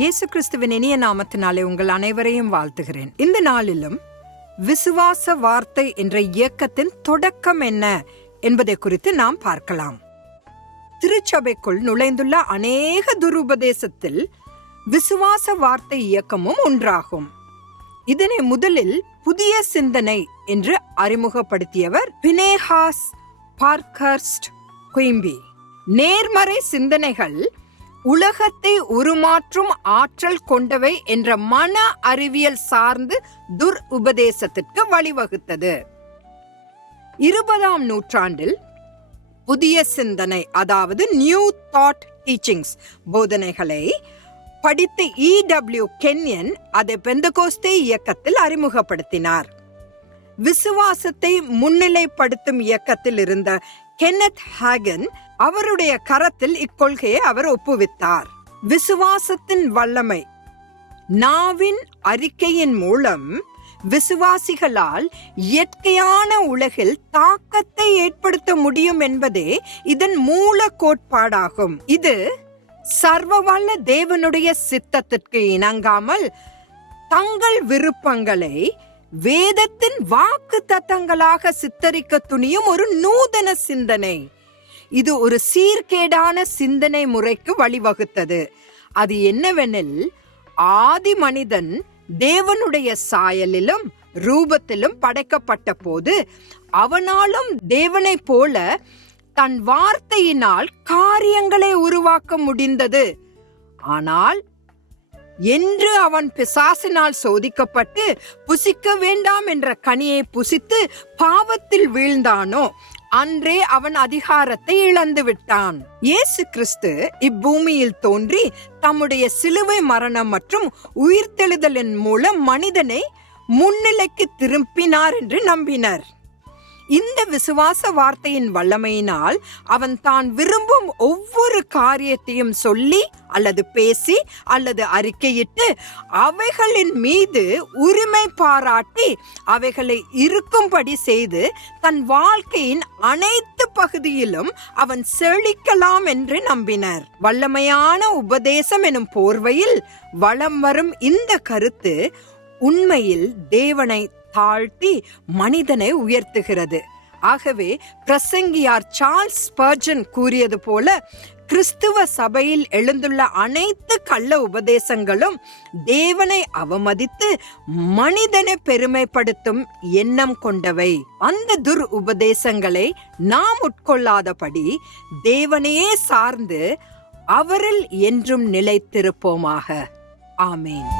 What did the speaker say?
இயேசு கிறிஸ்துவின் இனிய நாமத்தினாலே உங்கள் அனைவரையும் வாழ்த்துகிறேன். இந்த நாளிலும் விசுவாச வார்த்தை என்ற இயக்கத்தின் தொடக்கம் என்ன என்பதை குறித்து நாம் பார்க்கலாம். திருச்சபைக்குள் நுழைந்துள்ள அநேக துருபதேசத்தில் விசுவாச வார்த்தை இயக்கமும் ஒன்றாகும். இதனை முதலில் புதிய சிந்தனை என்று அறிமுகப்படுத்தியவர் பினேஹாஸ் பார்க்கர்ஸ்ட் குயிம்பி. நேர்மறை சிந்தனைகள் உலகத்தை உருமாற்றும் ஆற்றல் கொண்டவை என்ற மன அறிவியல் சார்ந்து துர் உபதேசத்திற்கு வழிவகுத்தது. இருபதாம் நூற்றாண்டில் புதிய சிந்தனை அதாவது நியூ தாட் டீச்சிங்ஸ் போதனைகளை படித்த இடபிள்யூ கென்யன் அதை பெந்தகோஸ்தே இயக்கத்தில் அறிமுகப்படுத்தினார். விசுவாசத்தை முன்னிலைப்படுத்தும் இயக்கத்தில் இருந்த கென்னத் ஹாகன் அவருடைய கரத்தில் இக்கொள்கையை அவர் ஒப்புவித்தார். விசுவாசத்தின் வல்லமை. நாவின் அறிக்கையின் மூலம் விசுவாசிகளால் இயற்கையான உலகில் தாக்கத்தை ஏற்படுத்த முடியும் என்பதே இதன் மூல கோட்பாடாகும். இது சர்வவல்ல தேவனுடைய சித்தத்திற்கு இணங்காமல் தங்கள் விருப்பங்களை வேதத்தின் வாக்கு தத்தங்களாக சித்தரிக்க துணியும் ஒரு நூதன சிந்தனை. இது ஒரு சீர்கேடான சிந்தனை முறைக்கு வழிவகுத்தது. அது என்னவெனில் ஆதி மனிதன் தேவனுடைய சாயலிலும் ரூபத்திலும் படைக்கப்பட்ட போது அவனாலும் தேவனைப் போல தன் வார்த்தையினால் காரியங்களை உருவாக்க முடிந்தது. ஆனால் என்று அவன் பிசாசினால் சோதிக்கப்பட்டு புசிக்க வேண்டாம் என்ற கனியை புசித்து பாவத்தில் வீழ்ந்தானோ அன்றே அவன் அதிகாரத்தை இழந்து விட்டான். இயேசு கிறிஸ்து இப்பூமியில் தோன்றி தம்முடைய சிலுவை மரணம் மற்றும் உயிர்த்தெழுதலின் மூலம் மனிதனை முன்னிலைக்கு திருப்பினார் என்று நம்பினர். இந்த விசுவாச வார்த்தையின் வல்லமையினால் அவன் தான் விரும்பும் ஒவ்வொரு காரியத்தையும் சொல்லி அல்லது பேசி அல்லது அறிக்கையிட்டு அவைகளின் மீது உரிமை பாராட்டி அவைகளை இருக்கும்படி செய்து தன் வாழ்க்கையின் அனைத்து பகுதியிலும் அவன் செழிக்கலாம் என்று நம்பினர். வல்லமையான உபதேசம் எனும் போர்வையில் வளம் வரும் இந்த கருத்து உண்மையில் தேவனை தாழ்த்தி மனிதனை உயர்த்துகிறது. ஆகவே பிரசங்கியார் சார்ல்ஸ் பர்ஜன் கூறியது போல கிறிஸ்துவ சபையில் எழுந்துள்ள அனைத்து கள்ள உபதேசங்களும் தேவனை அவமதித்து மனிதனை பெருமைப்படுத்தும் எண்ணம் கொண்டவை. அந்த துர் உபதேசங்களை நாம் உட்கொள்ளாதபடி தேவனையே சார்ந்து அவரில் என்றும் நிலைத்திருப்போமாக. ஆமேன்.